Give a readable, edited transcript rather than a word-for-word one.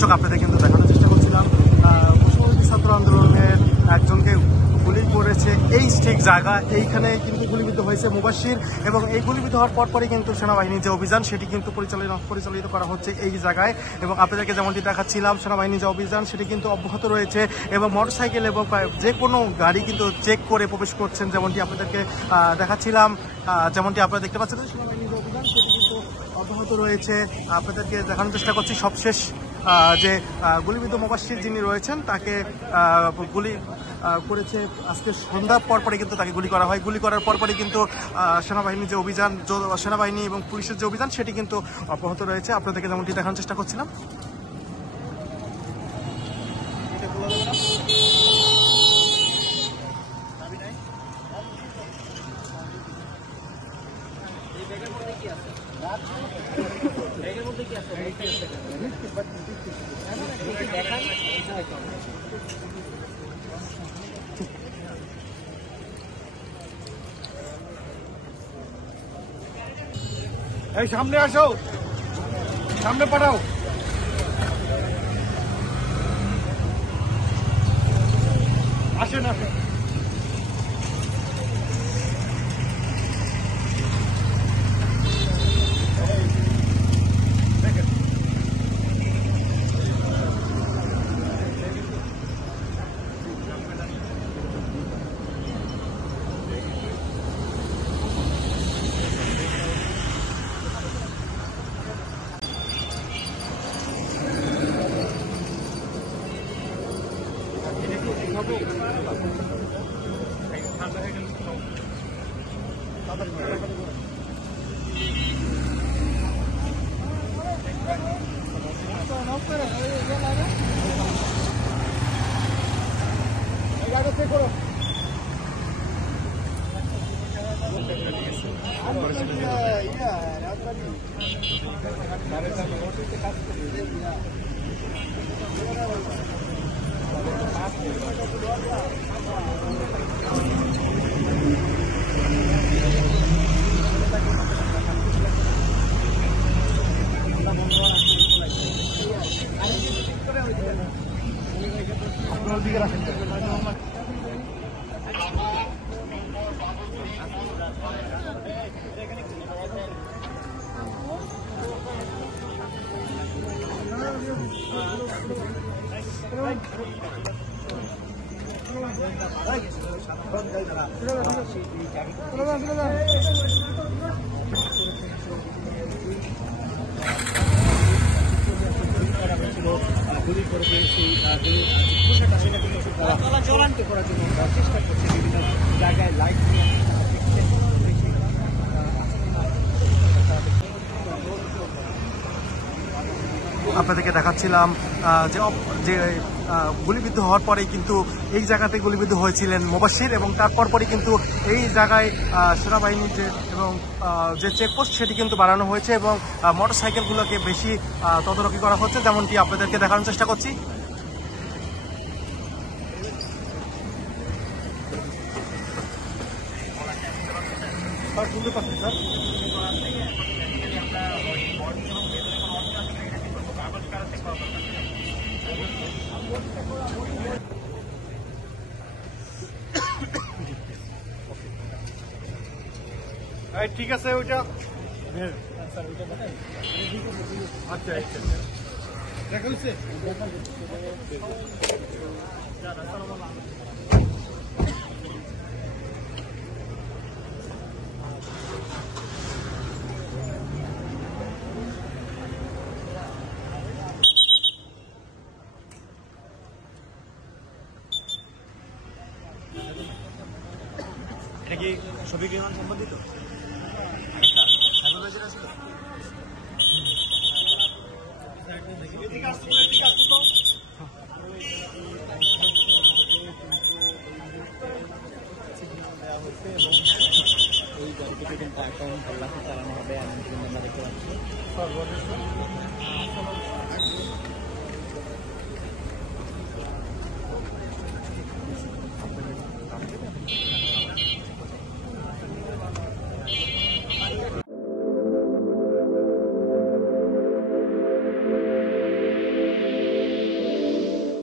দর্শক আপনাদের কিন্তু দেখানোর চেষ্টা করছিলাম বৈষম্যবিরোধী ছাত্র আন্দোলনের একজনকে গুলি করেছে এই ঠিক জায়গা, এইখানে কিন্তু গুলিবিদ্ধ হয়েছে মুবাশির এবং এই গুলিবিদ্ধ হওয়ার পরপরই কিন্তু সেনাবাহিনীর যে অভিযান সেটি কিন্তু পরিচালিত করা হচ্ছে এই জায়গায়। এবং আপনাদেরকে যেমনটি দেখাচ্ছিলাম সেনাবাহিনীর যে অভিযান সেটি কিন্তু অব্যাহত রয়েছে এবং মোটরসাইকেল এবং যে কোনো গাড়ি কিন্তু চেক করে প্রবেশ করছেন, যেমনটি আপনাদেরকে দেখাচ্ছিলাম, যেমনটি আপনারা দেখতে পাচ্ছেন সেনাবাহিনীর যে অভিযান সেটি কিন্তু অব্যাহত রয়েছে। আপনাদেরকে দেখানোর চেষ্টা করছি সবশেষ যে গুলিবিদ্ধ মুবাশির যিনি রয়েছেন তাকে গুলি করেছে আজকে সন্ধ্যার পরপরই কিন্তু তাকে গুলি করা হয়। গুলি করার পরপরই কিন্তু সেনাবাহিনীর যে অভিযান, সেনাবাহিনী এবং পুলিশের যে অভিযান সেটি কিন্তু অব্যাহত রয়েছে। আপনাদেরকে যেমনটি দেখানোর চেষ্টা করছিলাম। এই সামনে আসো, সামনে পাঠাও। আসেন আসেন। গুলি করবে সেই চূড়ান্ত করার জন্য চেষ্টা করছে বিভিন্ন জায়গায় লাইট আপনাদেরকে দেখাচ্ছিলাম যে গুলিবিদ্ধ হওয়ার পরেই কিন্তু এই জায়গাতে গুলিবিদ্ধ হয়েছিলেন মুবাশির এবং তারপর পরই কিন্তু এই জায়গায় সেনাবাহিনীর এবং যে চেকপোস্ট সেটি কিন্তু বাড়ানো হয়েছে এবং মোটরসাইকেলগুলোকে বেশি তদারকি করা হচ্ছে, যেমনটি আপনাদেরকে দেখানোর চেষ্টা করছি। ঠিক আছে ওইটা আচ্ছা দেখা হচ্ছে। এটা কি শফিক রেহমান সম্বন্ধিত? এই গাড়িটিকে কিন্তু এখন তল্লাশি চালানো হবে এমন দেখতে পাচ্ছি।